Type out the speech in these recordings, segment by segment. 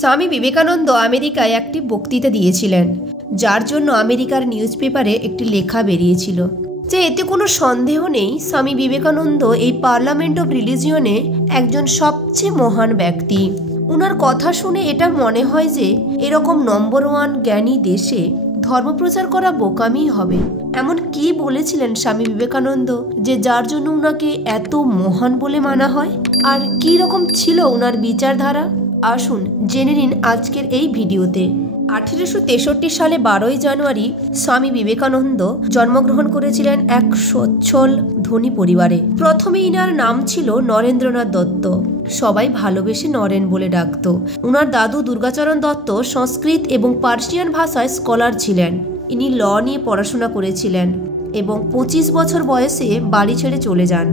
স্বামী বিবেকানন্দ আমেরিকায় একটি বক্তৃতা দিয়েছিলেন, যার জন্য আমেরিকার নিউজ পেপারে একটি লেখা বেরিয়েছিল যে এতে কোনো সন্দেহ নেই স্বামী বিবেকানন্দ এই পার্লামেন্ট অফ রিলিজিয়নে একজন সবচেয়ে মহান ব্যক্তি। ওনার কথা শুনে এটা মনে হয় যে এরকম নম্বর 1 জ্ঞানী দেশে ধর্মপ্রচার করা বোকামি হবে। এমন কি বলেছিলেন স্বামী বিবেকানন্দ যে যার জন্য ওনাকে এত মহান বলে মানা হয়? আর কি রকম ছিল ওনার বিচারধারা? আসুন জেনে নিন আজকের এই ভিডিওতে। 1863 সালে 12ই জানুয়ারি স্বামী বিবেকানন্দ জন্মগ্রহণ করেছিলেন এক সচ্ছল ধনী পরিবারে। প্রথমে ইনার নাম ছিল নরেন্দ্রনাথ দত্ত, সবাই ভালোবেসে নরেন বলে ডাকত। উনার দাদু দুর্গাচরণ দত্ত সংস্কৃত এবং পার্সিয়ান ভাষায় স্কলার ছিলেন। ইনি ল নিয়ে পড়াশোনা করেছিলেন এবং 25 বছর বয়সে বাড়ি ছেড়ে চলে যান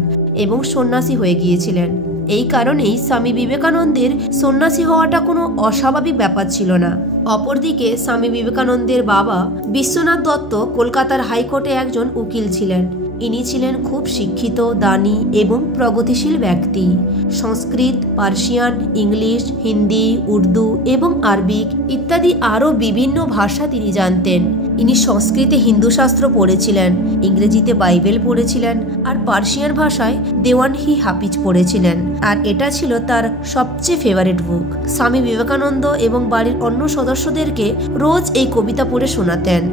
এবং সন্ন্যাসী হয়ে গিয়েছিলেন। এই কারণেই স্বামী বিবেকানন্দের সন্ন্যাসী হওয়াটা কোনো অস্বাভাবিক ব্যাপার ছিল না। অপরদিকে স্বামী বিবেকানন্দের বাবা বিশ্বনাথ দত্ত কলকাতার হাইকোর্টে একজন উকিল ছিলেন। ইনি ছিলেন খুব শিক্ষিত, দানী এবং প্রগতিশীল ব্যক্তি। সংস্কৃত, পার্সিয়ান, ইংলিশ, হিন্দি, উর্দু এবং আরবিক ইত্যাদি আরও বিভিন্ন ভাষা তিনি জানতেন। ইনি সংস্কৃতে হিন্দু শাস্ত্র পড়েছিলেন, ইংরেজিতে বাইবেল পড়েছিলেন আর পার্সিয়ান ভাষায় দেওয়ান-ই হাফিজ পড়েছিলেন। আর এটা ছিল তার সবচেয়ে ফেভারিট বুক। স্বামী বিবেকানন্দ এবং বাড়ির অন্য সদস্যদেরকে রোজ এই কবিতা পড়ে শোনাতেন।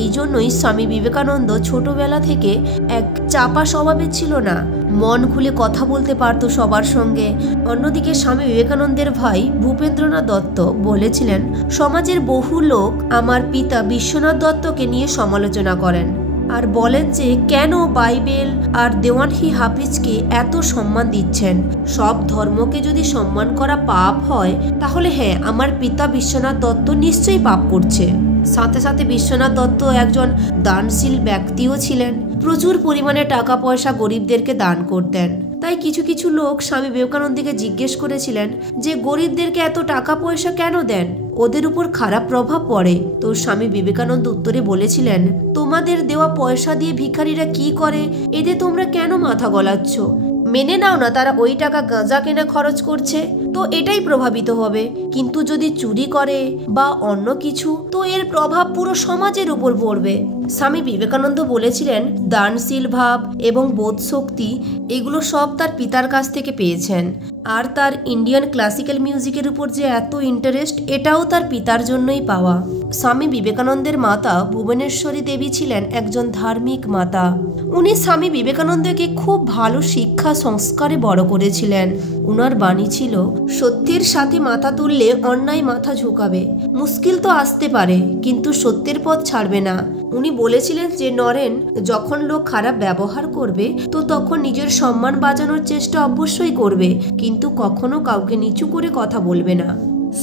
এই জন্যই স্বামী বিবেকানন্দ ছোটবেলা থেকে এক চাপা স্বভাবের ছিল না, মন খুলে কথা বলতে পারত সবার সঙ্গে। অন্যদিকে স্বামী বিবেকানন্দের ভাই ভূপেন্দ্রনাথ দত্ত বলেছিলেন, সমাজের বহু লোক আমার পিতা বিশ্বনাথ দত্তকে নিয়ে সমালোচনা করেন আর বলেন যে কেন বাইবেল আর দেওয়ান-ই হাফিজকে এত সম্মান দিচ্ছেন। সব ধর্মকে যদি সম্মান করা পাপ হয় তাহলে হ্যাঁ, আমার পিতা বিশ্বনাথ দত্ত নিশ্চয়ই পাপ করছে। সাথে সাথে বিশ্বনাথ দত্ত একজন দানশীল ব্যক্তিও ছিলেন, প্রচুর পরিমাণে টাকা পয়সা গরিবদেরকে দান করতেন। তাই কিছু কিছু লোক স্বামী বিবেকানন্দকে জিজ্ঞেস করেছিলেন যে গরিবদেরকে এত টাকা পয়সা কেন দেন, ওদের উপর খারাপ প্রভাব পড়ে। তো স্বামী বিবেকানন্দ উত্তরে বলেছিলেন, তোমাদের দেওয়া পয়সা দিয়ে ভিখারিরা কি করে এতে তোমরা কেন মাথা গলাচ্ছ? মেনে নাও না তারা ওই টাকা গাঁজা কেনা খরচ করছে, তো এটাই প্রভাবিত হবে। কিন্তু যদি চুরি করে বা অন্য কিছু, তো এর প্রভাব পুরো সমাজের উপর পড়বে। স্বামী বিবেকানন্দ বলেছিলেন দানশীল ভাব এবং বোধ শক্তি এগুলো সব তার পিতার কাছ থেকে পেয়েছেন। আর তার ইন্ডিয়ান ক্লাসিক্যাল মিউজিকের উপর যে এত ইন্টারেস্ট, এটাও তার পিতার জন্যই পাওয়া। স্বামী বিবেকানন্দের মাতা ভুবনেশ্বরী দেবী ছিলেন একজন ধার্মিক মাতা। উনি স্বামী বিবেকানন্দকে খুব ভালো শিক্ষা সংস্কারে বড় করেছিলেন। উনার বাণী ছিল, সত্যের সাথে মাথা তুললে অন্যায় মাথা ঝুঁকাবে, মুশকিল তো আসতে পারে কিন্তু সত্যের পথ ছাড়বে না। উনি বলেছিলেন যে নরেন, যখন লোক খারাপ ব্যবহার করবে তো তখন নিজের সম্মান বাঁচানোর চেষ্টা অবশ্যই করবে, কিন্তু কখনো কাউকে নিচু করে কথা বলবে না।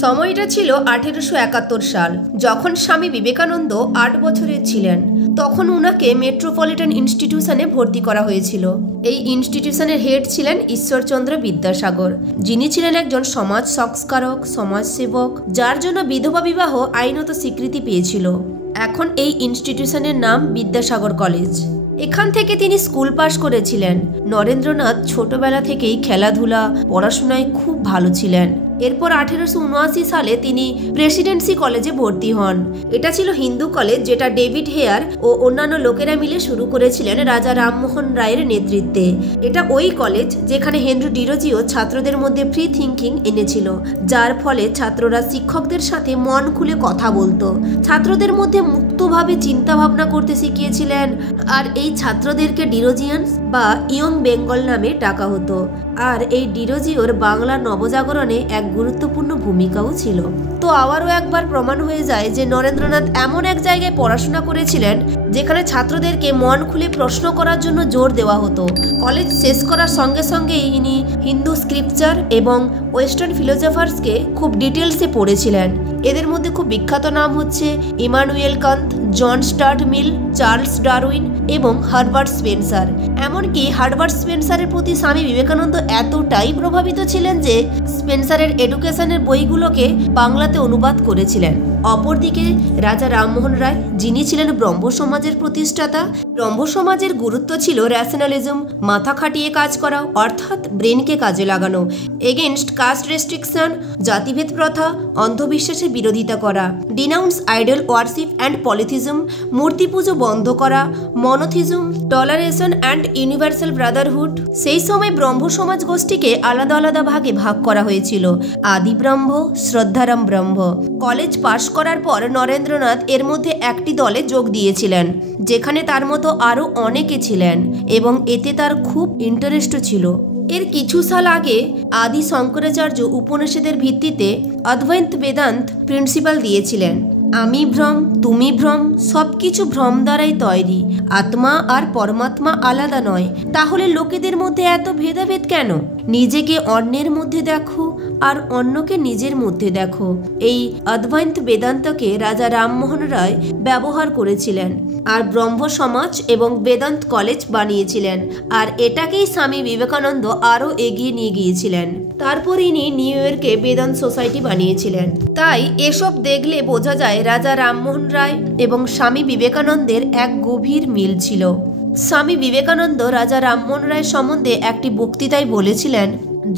সময়টা ছিল 1871 সাল, যখন স্বামী বিবেকানন্দ 8 বছরের ছিলেন। তখন উনাকে মেট্রোপলিটন ইনস্টিটিউশনে ভর্তি করা হয়েছিল। এই ইনস্টিটিউশনের হেড ছিলেন ঈশ্বরচন্দ্র বিদ্যাসাগর, যিনি ছিলেন একজন সমাজ সংস্কারক, সমাজসেবক, যার জন্য বিধবা বিবাহ আইনত স্বীকৃতি পেয়েছিল। এখন এই ইনস্টিটিউশনের নাম বিদ্যাসাগর কলেজ। এখান থেকে তিনি স্কুল পাশ করেছিলেন। নরেন্দ্রনাথ ছোটবেলা থেকেই খেলাধুলা, পড়াশোনায় খুব ভালো ছিলেন। এরপর 1879 সালে তিনি প্রেসিডেন্সি কলেজে ভর্তি হন। এটা ছিল হিন্দু কলেজ, যেটা ডেভিড হেয়ার ও অন্যান্য লোকেরা মিলে শুরু করেছিলেন রাজা রামমোহন রায়ের নেতৃত্বে। এটা ওই কলেজ যেখানে হেনরি ডিরোজিও ছাত্রদের মধ্যে ফ্রি থিঙ্কিং এনেছিল, যার ফলে ছাত্ররা শিক্ষকদের সাথে মন খুলে কথা বলতো, ছাত্রদের মধ্যে মুক্তভাবে চিন্তা ভাবনা করতে শিখিয়েছিলেন। আর এই ছাত্রদেরকে ডিরোজিয়ান্স বা ইয়ং বেঙ্গল নামে ডাকা হতো। আর এই ডিরোজিওর বাংলা নবজাগরণে এক গুরুত্বপূর্ণ ভূমিকাও ছিল। তো আবারও একবার প্রমাণ হয়ে যায় যে নরেন্দ্রনাথ এমন এক জায়গায় পড়াশোনা করেছিলেন যেখানে ছাত্রদেরকে মন খুলে প্রশ্ন করার জন্য জোর দেওয়া হতো। কলেজ শেষ করার সঙ্গে সঙ্গে ইনি হিন্দু স্ক্রিপচার এবং ওয়েস্টার্ন ফিলোসফার্সকে খুব ডিটেলসে পড়েছিলেন। এদের মধ্যে খুব বিখ্যাত নাম হচ্ছে ইমানুয়েল কান্ত, জন স্টার্ট মিল, চার্লস ডারউইন এবং হার্বার্ট স্পেন্সার। এমনকি হার্বার্ট স্পেন্সারের প্রতি স্বামী বিবেকানন্দ এতটাই প্রভাবিত ছিলেন যে স্পেন্সারের এডুকেশনের বইগুলোকে বাংলাতে অনুবাদ করেছিলেন। অপরদিকে রাজা রামমোহন রায়, যিনি ছিলেন ব্রহ্ম সমাজের প্রতিষ্ঠাতা, ব্রহ্ম সমাজের গুরুত্ব ছিল র্যাশনালিজম, মাথা খাটিয়ে কাজ করা, অর্থাৎ ব্রেনকে কাজে লাগানো, এগেনস্ট কাস্ট রেস্ট্রিকশন, জাতিভেদ প্রথা, অন্ধবিশ্বাসের বিরোধিতা করা, ডিনাউন্স আইডল ওয়ার্শিপ অ্যান্ড পলিথিজম, মূর্তি পুজো বন্ধ করা, মনোথিজম, টলারেশন অ্যান্ড ইউনিভার্সাল ব্রাদারহুড। সেই সময় ব্রহ্ম সমাজ গোষ্ঠীকে আলাদা আলাদা ভাগে ভাগ করা হয়েছিল, আদি ব্রহ্ম, শ্রদ্ধারাম ব্রহ্ম। কলেজ পাশ করার পর নরেন্দ্রনাথ এর মধ্যে একটি দলে যোগ দিয়েছিলেন, যেখানে তার মতো আরও অনেকে ছিলেন এবং এতে তার খুব ইন্টারেস্টও ছিল। এর কিছু সাল আগে আদি শঙ্করাচার্য উপনিষদের ভিত্তিতে অদ্বৈত বেদান্ত প্রিন্সিপাল দিয়েছিলেন। আমি ভ্রম, তুমি ভ্রম, সব কিছু ভ্রম দ্বারাই তৈরি, আত্মা আর পরমাত্মা আলাদা নয়। তাহলে লোকেদের মধ্যে এত ভেদাভেদ কেন? নিজেকে অন্যের মধ্যে দেখো আর অন্যকে নিজের মধ্যে দেখো। এই অদ্বৈত বেদান্তকে রাজা রামমোহন রায় ব্যবহার করেছিলেন আর ব্রহ্ম সমাজ এবং বেদান্ত কলেজ বানিয়েছিলেন, আর এটাকেই স্বামী বিবেকানন্দ আরও এগিয়ে নিয়ে গিয়েছিলেন। তারপর ইনি নিউ ইয়র্কে বেদান্ত সোসাইটি বানিয়েছিলেন। তাই এসব দেখলে বোঝা যায় রাজা রামমোহন রায় এবং স্বামী বিবেকানন্দের এক গভীর মিল ছিল। স্বামী বিবেকানন্দ রাজা রামমোহন রায় সম্বন্ধে একটি বক্তৃতায় বলেছিলেন,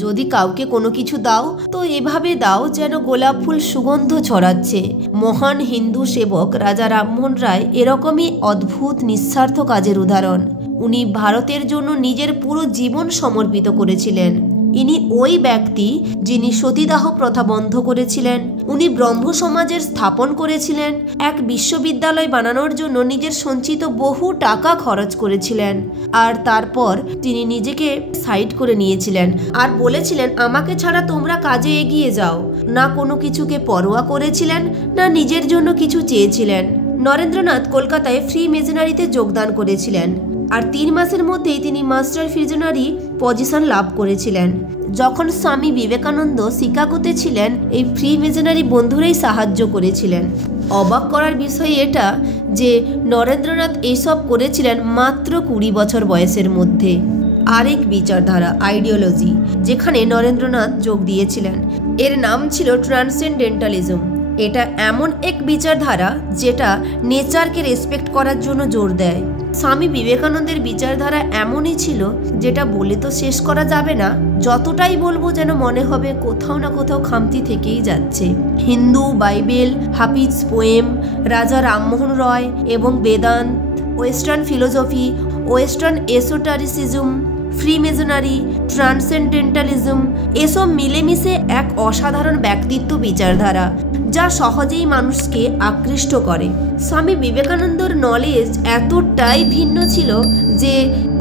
যদি কাউকে কোনো কিছু দাও তো এভাবে দাও যেন গোলাপ ফুল সুগন্ধ ছড়াচ্ছে। মহান হিন্দু সেবক রাজা রামমোহন রায় এরকমই অদ্ভুত নিঃস্বার্থ কাজের উদাহরণ। উনি ভারতের জন্য নিজের পুরো জীবন সমর্পিত করেছিলেন। ইনি ওই ব্যক্তি যিনি সতীদাহ প্রথা বন্ধ করেছিলেন। উনি ব্রহ্ম সমাজের স্থাপন করেছিলেন। এক বিশ্ববিদ্যালয় বানানোর জন্য নিজের সঞ্চিত বহু টাকা খরচ করেছিলেন, আর তারপর তিনি নিজেকে সাইড করে নিয়েছিলেন আর বলেছিলেন, আমাকে ছাড়া তোমরা কাজে এগিয়ে যাও। না কোনো কিছুকে পরোয়া করেছিলেন, না নিজের জন্য কিছু চেয়েছিলেন। নরেন্দ্রনাথ কলকাতায় ফ্রি মেজনারিতে যোগদান করেছিলেন, আর 3 মাসের মধ্যেই তিনি মাস্টার ফ্রিজনারি পজিশন লাভ করেছিলেন। যখন স্বামী বিবেকানন্দ শিকাগোতে ছিলেন, এই ফ্রি মেজনারি বন্ধুরাই সাহায্য করেছিলেন। অবাক করার বিষয় এটা যে নরেন্দ্রনাথ এইসব করেছিলেন মাত্র 20 বছর বয়সের মধ্যে। আরেক বিচারধারা, আইডিওলজি, যেখানে নরেন্দ্রনাথ যোগ দিয়েছিলেন, এর নাম ছিল ট্রান্সেন্ডেন্টালিজম। এটা এমন এক বিচারধারা যেটা নেচারকে রেসপেক্ট করার জন্য জোর দেয়। স্বামী বিবেকানন্দের বিচারধারা এমনই ছিল যেটা বলে তো শেষ করা যাবে না, যতটাই বলবো যেন মনে হবে কোথাও না কোথাও খামতি থেকেই যাচ্ছে। হিন্দু, বাইবেল, হাফিজ পোয়েম, রাজা রামমোহন রয় এবং Vedanta, western philosophy, western esotericism, freemasonry, transcendentalism, এসব মিলেমিশে এক অসাধারণ ব্যক্তিত্ব বিচারধারা, যা সহজেই মানুষকে আকৃষ্ট করে। স্বামী বিবেকানন্দর নলেজ এতটাই ভিন্ন ছিল যে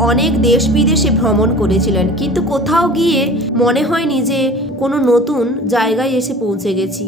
অনেক দেশ বিদেশে ভ্রমণ করেছিলেন, কিন্তু কোথাও গিয়ে মনে হয়নি যে কোনো নতুন জায়গায় এসে পৌঁছে গেছি।